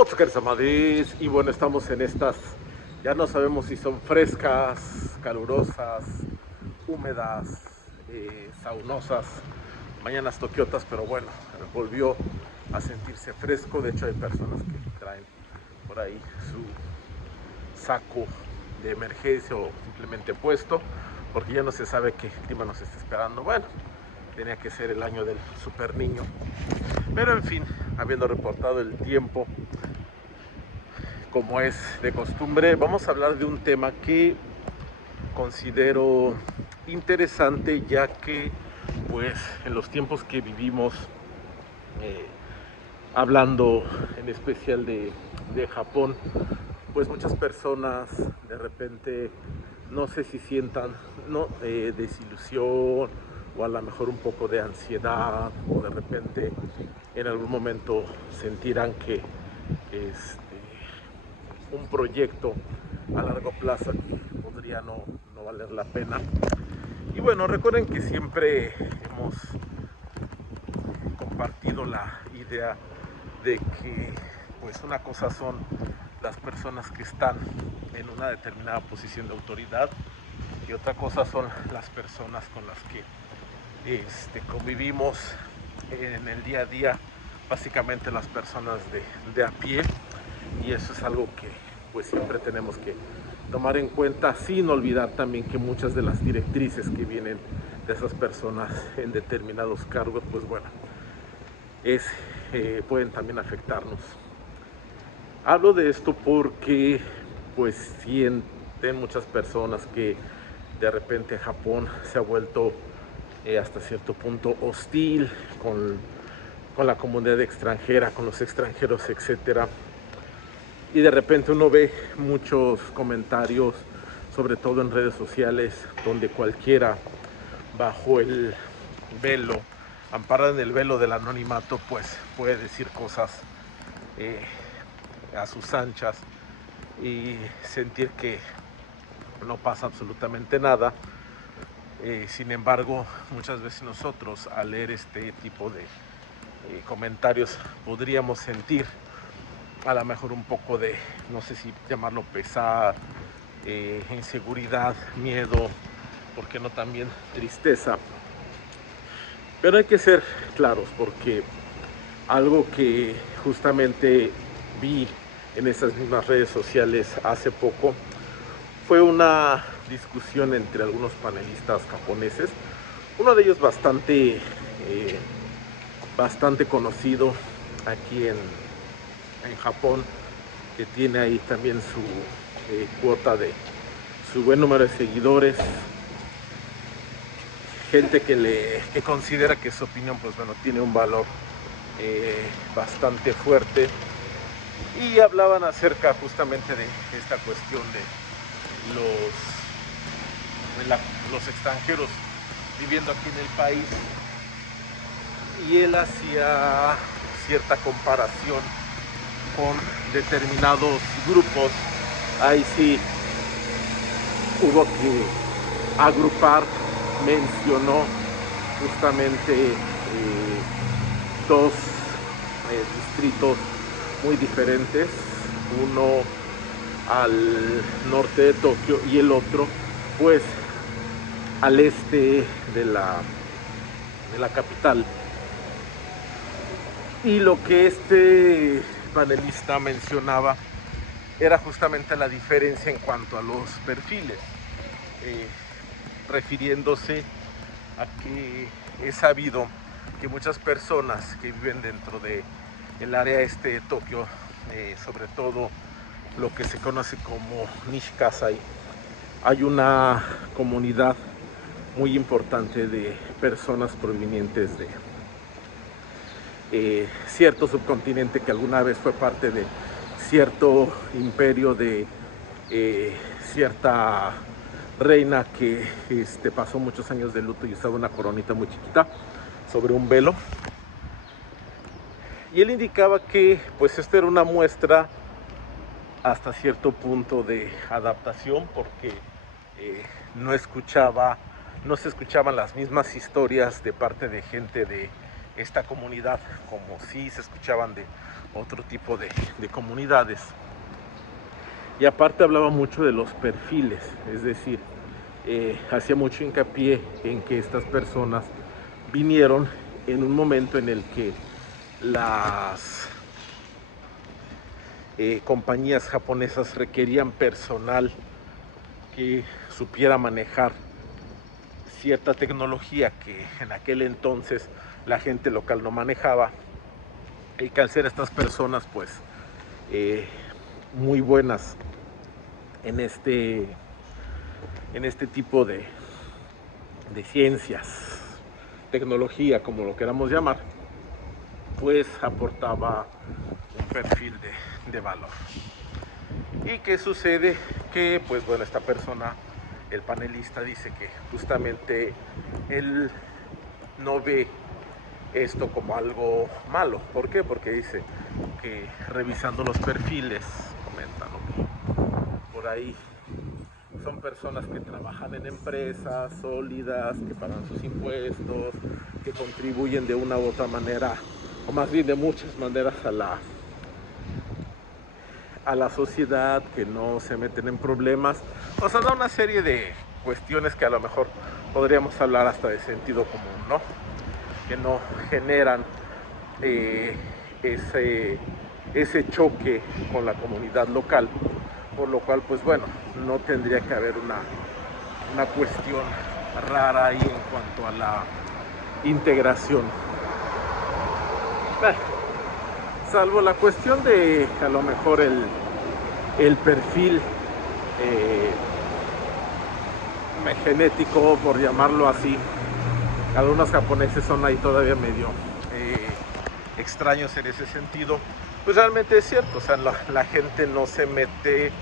Otsukares Amadís, y bueno, estamos en estas, ya no sabemos si son frescas, calurosas, húmedas, saunosas, mañanas tokiotas, pero bueno, volvió a sentirse fresco. De hecho hay personas que traen por ahí su saco de emergencia o simplemente puesto, porque ya no se sabe qué clima nos está esperando. Bueno, tenía que ser el año del super niño, pero en fin, habiendo reportado el tiempo como es de costumbre, vamos a hablar de un tema que considero interesante, ya que pues en los tiempos que vivimos, eh, hablando en especial de Japón, pues muchas personas de repente no sé si sientan desilusión o a lo mejor un poco de ansiedad, o de repente en algún momento sentirán que un proyecto a largo plazo podría no valer la pena. Y bueno, recuerden que siempre hemos compartido la idea de que pues una cosa son las personas que están en una determinada posición de autoridad, y otra cosa son las personas con las que convivimos en el día a día, básicamente las personas de a pie. Y eso es algo que pues siempre tenemos que tomar en cuenta, sin olvidar también que muchas de las directrices que vienen de esas personas en determinados cargos, pues bueno, pueden también afectarnos. Hablo de esto porque pues sienten muchas personas que de repente Japón se ha vuelto hasta cierto punto hostil con la comunidad extranjera, con los extranjeros, etcétera. Y de repente uno ve muchos comentarios, sobre todo en redes sociales, donde cualquiera bajo el velo, amparado en el velo del anonimato, pues puede decir cosas eh, a sus anchas y sentir que no pasa absolutamente nada. Sin embargo, muchas veces nosotros al leer este tipo de comentarios podríamos sentir a lo mejor un poco de, no sé si llamarlo pesar, inseguridad, miedo, ¿por qué no también tristeza? Pero hay que ser claros, porque algo que justamente vi en esas mismas redes sociales hace poco fue una discusión entre algunos panelistas japoneses, uno de ellos bastante conocido aquí en Japón, que tiene ahí también su cuota de su buen número de seguidores, gente que considera que su opinión pues bueno tiene un valor bastante fuerte, y hablaban acerca justamente de esta cuestión de los, los extranjeros viviendo aquí en el país, y él hacía cierta comparación con determinados grupos. Ahí sí hubo que agrupar, mencionó justamente dos distritos muy diferentes, uno al norte de Tokio y el otro pues al este de la capital. Y lo que este panelista mencionaba era justamente la diferencia en cuanto a los perfiles, eh, refiriéndose a que es sabido que muchas personas que viven dentro de el área este de Tokio, sobre todo lo que se conoce como Nishikasai, hay una comunidad muy importante de personas provenientes de cierto subcontinente que alguna vez fue parte de cierto imperio, de cierta reina que pasó muchos años de luto y usaba una coronita muy chiquita sobre un velo. Y él indicaba que pues esta era una muestra hasta cierto punto de adaptación, porque eh, no se escuchaban las mismas historias de parte de gente de esta comunidad como si se escuchaban de otro tipo de comunidades. Y aparte hablaba mucho de los perfiles, es decir, hacía mucho hincapié en que estas personas vinieron en un momento en el que las compañías japonesas requerían personal que supiera manejar cierta tecnología que en aquel entonces la gente local no manejaba, y que al ser estas personas pues muy buenas en este tipo de ciencias, tecnología, como lo queramos llamar, pues aportaba un perfil de valor. ¿Y qué sucede? Que pues bueno, esta persona, el panelista, dice que justamente él no ve esto como algo malo. ¿Por qué? Porque dice que revisando los perfiles, comentan, ¿no?, por ahí son personas que trabajan en empresas sólidas, que pagan sus impuestos, que contribuyen de una u otra manera, o más bien de muchas maneras a la sociedad, que no se meten en problemas. O sea, da una serie de cuestiones que a lo mejor podríamos hablar hasta de sentido común, ¿no? Que no generan ese choque con la comunidad local, por lo cual pues bueno, no tendría que haber una cuestión rara ahí en cuanto a la integración. Salvo la cuestión de a lo mejor el perfil genético, por llamarlo así. Algunos japoneses son ahí todavía medio extraños en ese sentido. Pues realmente es cierto, o sea, la gente no se mete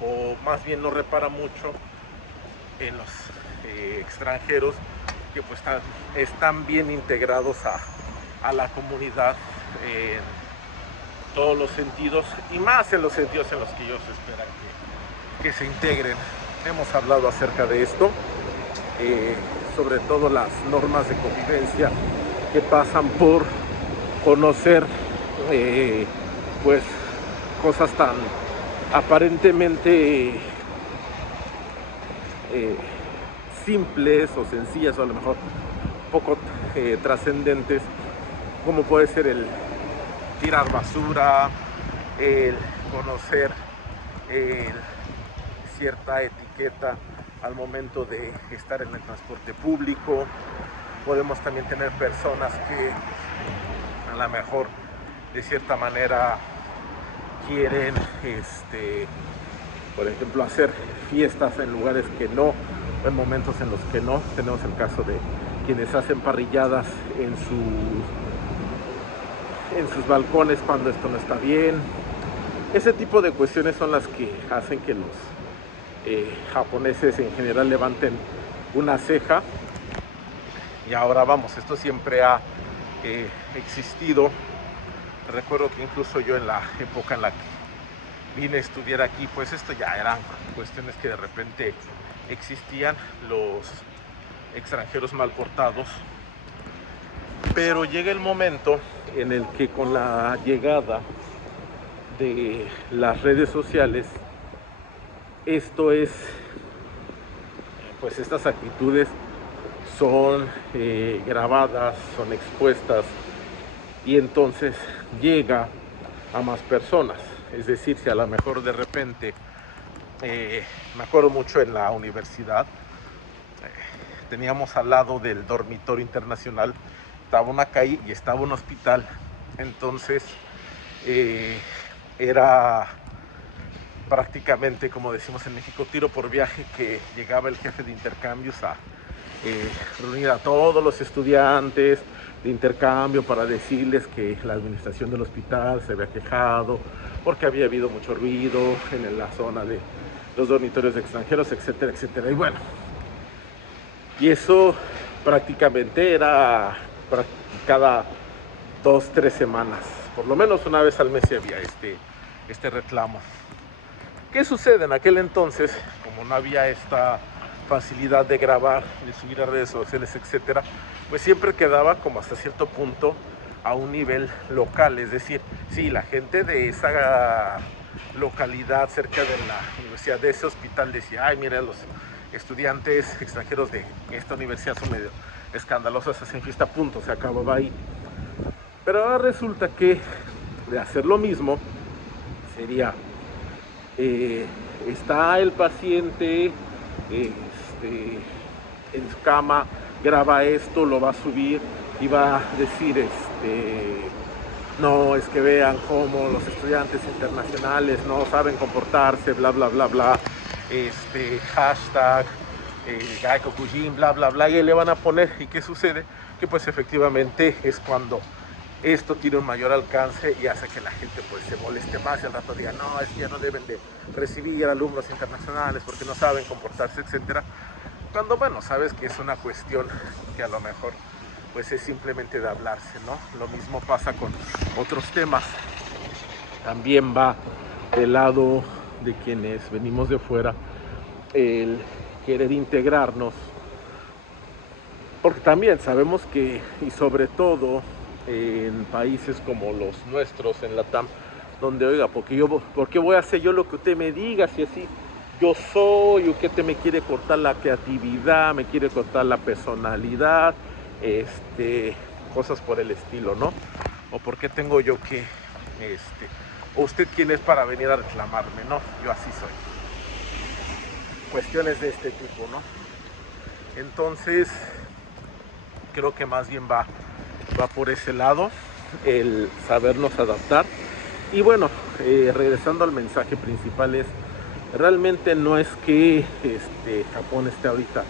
o más bien no repara mucho en los extranjeros que pues están bien integrados a la comunidad en todos los sentidos, y más en los sentidos en los que ellos esperan que se integren. Hemos hablado acerca de esto, sobre todo las normas de convivencia que pasan por conocer pues cosas tan aparentemente simples o sencillas, o a lo mejor poco trascendentes, como puede ser el tirar basura, el conocer cierta etiqueta al momento de estar en el transporte público. Podemos también tener personas que a lo mejor de cierta manera quieren por ejemplo, hacer fiestas en lugares que no, en momentos en los que no. Tenemos el caso de quienes hacen parrilladas en sus balcones cuando esto no está bien. Ese tipo de cuestiones son las que hacen que los japoneses en general levanten una ceja. Y ahora vamos, esto siempre ha existido. Recuerdo que incluso yo en la época en la que vine a estudiar aquí, pues esto ya eran cuestiones que de repente existían, los extranjeros mal portados. Pero llega el momento en el que con la llegada de las redes sociales, pues estas actitudes son grabadas, son expuestas, y entonces llega a más personas. Es decir, si a lo mejor de repente, me acuerdo mucho en la universidad, teníamos al lado del dormitorio internacional, estaba una calle y estaba un hospital. Entonces era prácticamente, como decimos en México, tiro por viaje, que llegaba el jefe de intercambios a reunir a todos los estudiantes de intercambio para decirles que la administración del hospital se había quejado porque había habido mucho ruido en la zona de los dormitorios de extranjeros, etcétera, etcétera. Y bueno, y eso prácticamente era cada 2-3 semanas, por lo menos una vez al mes había este reclamo. ¿Qué sucede? En aquel entonces, como no había esta facilidad de grabar, de subir a redes sociales, etcétera, pues siempre quedaba como hasta cierto punto a un nivel local, es decir, sí, la gente de esa localidad cerca de la universidad, de ese hospital, decía, ay, mira, los estudiantes extranjeros de esta universidad son medio escandalosos, hacen fiesta, punto, se acababa ahí. Pero ahora resulta que de hacer lo mismo sería, eh, está el paciente en su cama, graba esto, lo va a subir y va a decir, no, es que vean cómo los estudiantes internacionales no saben comportarse, bla, bla, bla, bla, hashtag, Gaikokujin, bla, bla, bla, y le van a poner, ¿y qué sucede? Que pues efectivamente es cuando esto tiene un mayor alcance y hace que la gente pues se moleste más y al rato diga, no, es que ya no deben de recibir alumnos internacionales porque no saben comportarse, etcétera. Cuando, bueno, sabes que es una cuestión que a lo mejor pues es simplemente de hablarse, ¿no? Lo mismo pasa con otros temas. También va del lado de quienes venimos de fuera el querer integrarnos, porque también sabemos que, y sobre todo en países como los nuestros, en la TAM, donde, oiga, ¿por qué voy a hacer yo lo que usted me diga? Si así yo soy, usted te me quiere cortar la creatividad, me quiere cortar la personalidad, cosas por el estilo, ¿no? O por qué tengo yo que, o usted quién es para venir a reclamarme, ¿no? Yo así soy. Cuestiones de este tipo, ¿no? Entonces, creo que más bien va por ese lado, el sabernos adaptar. Y bueno, regresando al mensaje principal, es realmente no es que Japón esté ahorita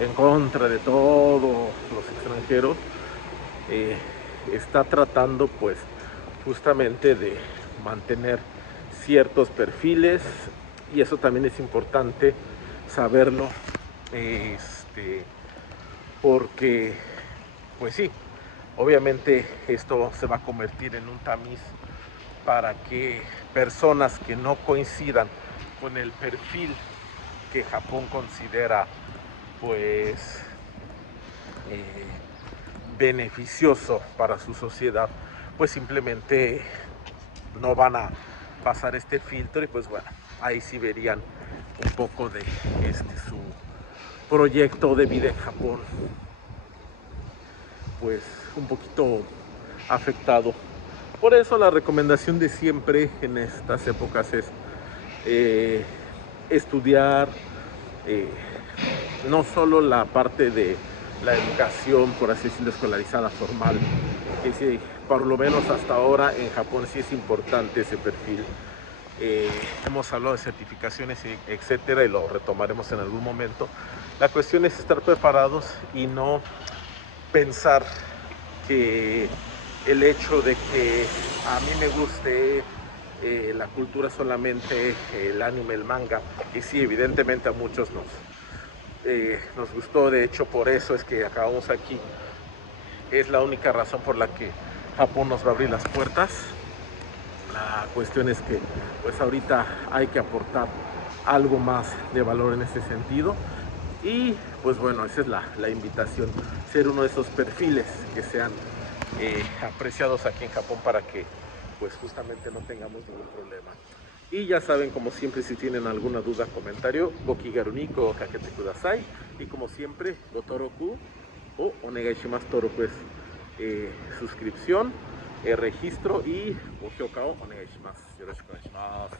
en contra de todos los extranjeros, está tratando pues justamente de mantener ciertos perfiles, y eso también es importante saberlo, porque pues sí, obviamente esto se va a convertir en un tamiz para que personas que no coincidan con el perfil que Japón considera pues eh, beneficioso para su sociedad, pues simplemente no van a pasar este filtro, y pues bueno, ahí sí verían un poco de su proyecto de vida en Japón pues un poquito afectado. Por eso la recomendación de siempre en estas épocas es eh, estudiar, eh, no solo la parte de la educación, por así decirlo, escolarizada, formal, que sí, por lo menos hasta ahora en Japón sí es importante ese perfil. Hemos hablado de certificaciones, etcétera, y lo retomaremos en algún momento. La cuestión es estar preparados y no pensar que el hecho de que a mí me guste la cultura solamente, el anime, el manga, y sí, evidentemente a muchos nos gustó, de hecho por eso es que acabamos aquí, es la única razón por la que Japón nos va a abrir las puertas. La cuestión es que pues ahorita hay que aportar algo más de valor en ese sentido, y pues bueno, esa es la invitación, ser uno de esos perfiles que sean apreciados aquí en Japón para que pues justamente no tengamos ningún problema. Y ya saben, como siempre, si tienen alguna duda, comentario, Gokigaruniko o Kakete Kudasai. Y como siempre, Gotoroku o Onegai Shimasu Toroku es suscripción, registro y Gohyoka o Onegai Shimasu. Yoroshiku onegai shimasu.